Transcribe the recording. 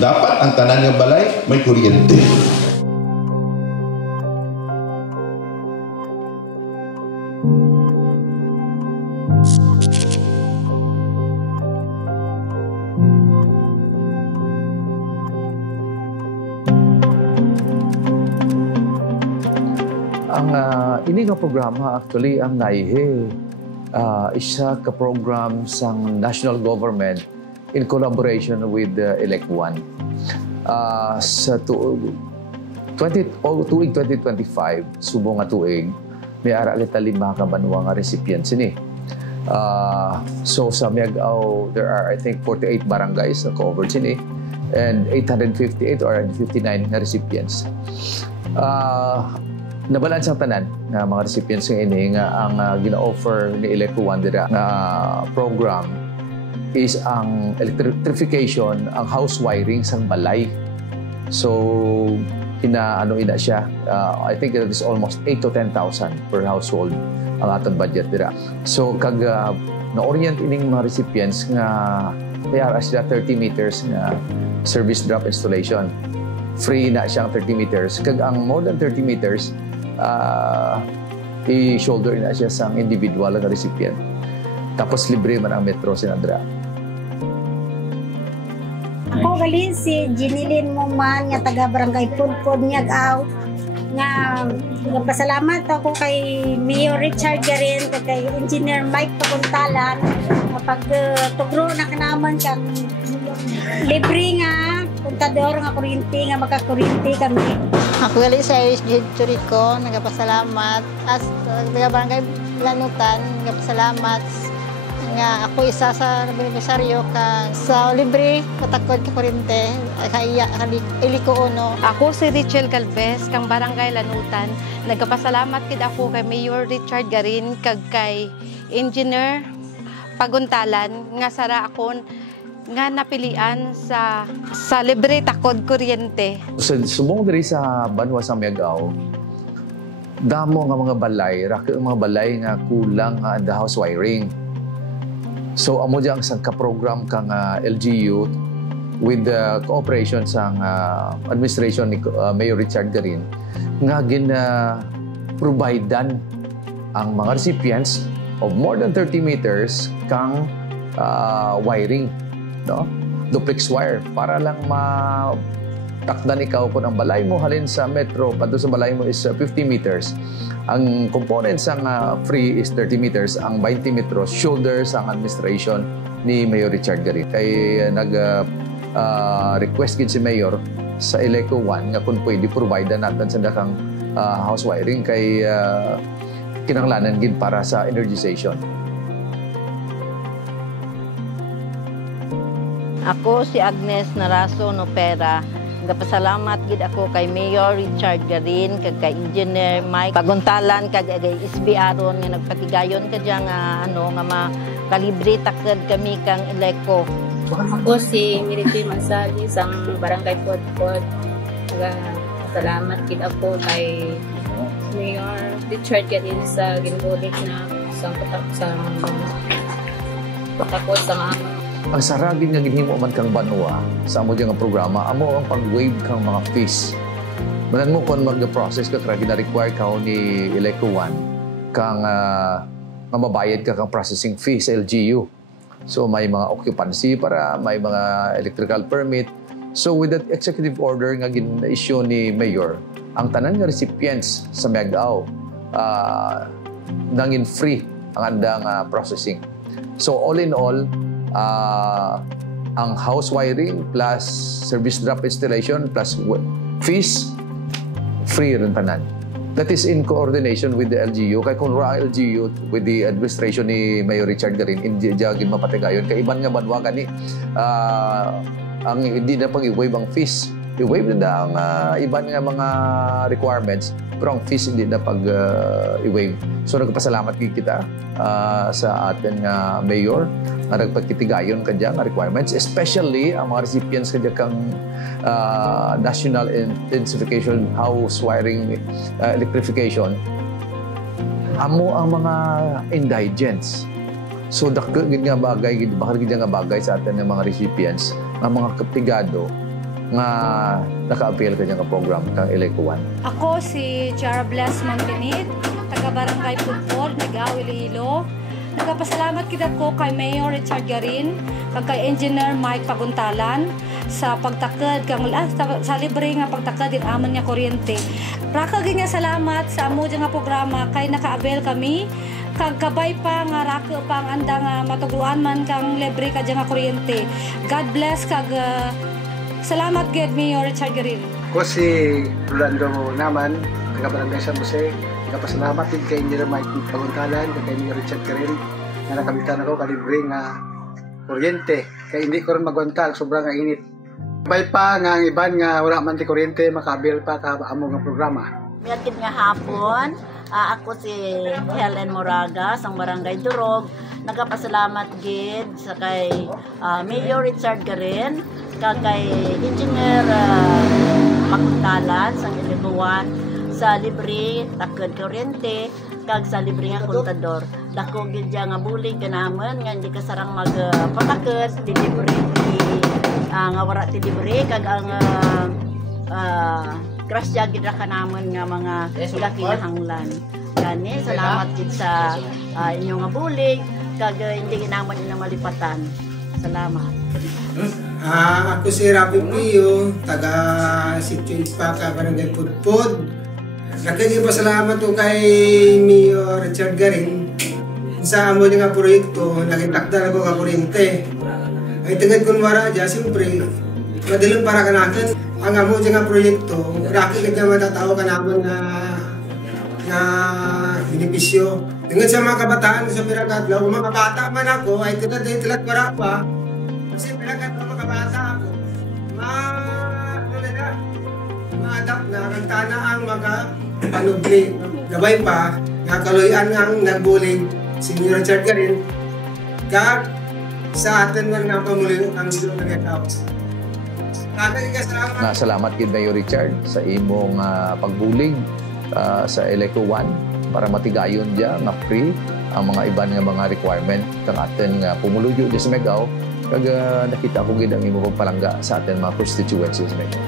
Dapat ang tanan nga balay may kuryente. Ang ini nga programa actually ang naihe isa ka program sang national government in collaboration with Elect One. Sa tuig 2025, subong nga tuig, may ara kita 5 ka banwa nga recipients ini. So sa Miagao, there are I think 48 barangays na covered sini and 858 or 59 na recipients. Nabalance ang tanan nga mga recipients ng ini nga ang gina-offer ni Elect One dira nga program is ang electrification, ang house wiring sang balay. So ina siya, I think it is almost 8 to 10,000 per household ang atong budget dira. So kag na-orient ining mga recipients nga mayara sila 30 meters nga service drop installation. Free na siyang 30 meters. Kag ang more than 30 meters, i-shoulder na siya sa individual na recipient. Tapos libre man ang metro sinadra. Ako gali si Jinilin Muman nga taga Barangay Pudpod Miagao nga pasalamat ako kay Mayor Richard Garin kay Engineer Mike Paguntalan kapag tugro na kanaman kang libre nga puntador nga kuryente nga makakuryente kami. Ako gali sa Jid Turico, nagapasalamat as taga Barangay Lanutan, nagapasalamat nga ako isa sa benepisaryo ka sa libre patakod ka kuryente kaya iliko uno. Ako si Richel Galvez kang Barangay Lanutan. Nagapasalamat kid ako kay Mayor Richard Garin kag kay Engineer Paguntalan nga sara akon nga napilian sa libre takod kuryente. Subong diri sa banwa sa Miagao, damo nga mga balay, mga balay nga kulang nga the house wiring. So amo diyan sa ka-program kang LGU with the cooperation sa administration ni Mayor Richard Garin nga providean ang mga recipients of more than 30 meters kang wiring, no? Duplex wire para lang takdan ikaw kung ang balay mo halin sa metro padto sa balay mo is 50 meters. Ang components ang free is 30 meters, ang 20 metros shoulders ang administration ni Mayor Richard Garin. Kay request gid si Mayor sa Eleco One nga kung pwede provide natin sa dakang house wiring kay kinahanglanan gid para sa energization. Ako si Agnes Naraso Nopera. Nagapasalamat gid ako kay Mayor Richard Garin kag kay Engineer Mike Paguntalan kag kay SB Aron nga nagpatigayon kadya nga nga makalibre takad kami kang Eleco. Ako si Miriti Mansali sang Barangay Pudpod. Nagapasalamat gid ako kay Mayor Richard Garin sa ginbulit na sa patakot sa mga ang saragin nga ginhimo man kang banwa sa amo nga programa, amo ang pag-waive kang mga fees. Manan mo kung mag-process ka kaya gina-require ka ni Eleco One kang mamabayad ka kang processing fee sa LGU. So may mga occupancy para may mga electrical permit. So with that executive order nga gin-issue ni Mayor, ang tanan nga recipients sa Miagao nangin free ang andang processing. So all in all, ang house wiring plus service drop installation plus fees, free rin tanan. That is in coordination with the LGU. Kaya kung LGU with the administration ni Mayor Richard Garin, hindi dyan mapatigayon. Kaya iban nga banwa gani, ang hindi na pang i-waive ang fees. I-waive na ang iban nga mga requirements, pero ang fees hindi na pag i-waive. So nagpasalamat kita sa ating Mayor na nagpagkitigayon kadya nga requirements, especially ang mga recipients kadya kang national intensification house wiring electrification. Amo ang mga indigents. So dakit nga bagay, bakit nga bagay sa atin ng mga recipients, ang mga kapigado nga naka-appeal ka nga program kang Electo 1? Ako si Chara Bless Montenit, taga Barangay Pudpod, Nagaw, Iloilo. Nagpasalamat kita ko kay Mayor Richard Garin, kay Engineer Mike Paguntalan sa pagtakad kang sa libre nga pagtakad din amon nga kuryente. Raka nga salamat sa amo nga programa kay naka-avail kami kag kabay pa nga raka pa ang anda nga matugruan man kang libre ka nga kuryente. God bless kag salamat gid Mayor Richard Garin. Ako si Rolando naman, taga Barangay San Jose. Nagpasalamat din kay Engineer Mike Paguntalan, kay Mayor Richard Garin, na nakamitan ako kalibre nga kuryente. Kaya hindi ko rin magwantag, sobrang init. Bay pa nga ang iban nga wala man ti kuryente, makabil pa ka amo nga programa. Miyakit nga hapon, ako si Helen Moraga, sang Barangay Durog. Nagpasalamat gid sa kay Mayor Richard Garin, kay Engineer Paguntalan, sang Iliguan, sa libre takod kuryente kag sa libre nga kontador. Dako gid nga bulig kanamon nga hindi ka sarang magpatakod ti libre nga wara ti libre kag ang grasya gid ra kanamon nga mga kinahanglan. Gani salamat gid sa inyo nga bulig kag hindi kinamon ina malipatan. Salamat. Ako si Rafi Pio, taga Sitio Ispaka, Barangay Pudpod. Nagkakipasalamat ko kay Mayor Richard Garin sa amo nga proyekto, nakitakda ako ka kuryente. Ay tagad kung wara dyan, siyempre, madalang para kanakan. Ang amo nga proyekto, raki ka dyan matatao ka naman na benepisyo. Tingnan sa mga kabataan sa Piragadlaw, mga bata man ako, ay tilat para pa. Kasi Piragadlaw mga bata ako, ma-adapt na, kantana ang mga panubli. Gabay pa, nakaloyan ang nagbulig si Mayor Richard Garin, kag sa atin man nga pamuling ang silo na nag-house. Salamat kid Mayor Richard sa imong pagbulig sa Electo 1 para matigayon dya nga free ang mga iban nga mga requirement kang atin nga pumulugyo di sa Megaw kag nakita ko gid ang imong pagpalangga sa atin mga constituencies Megaw.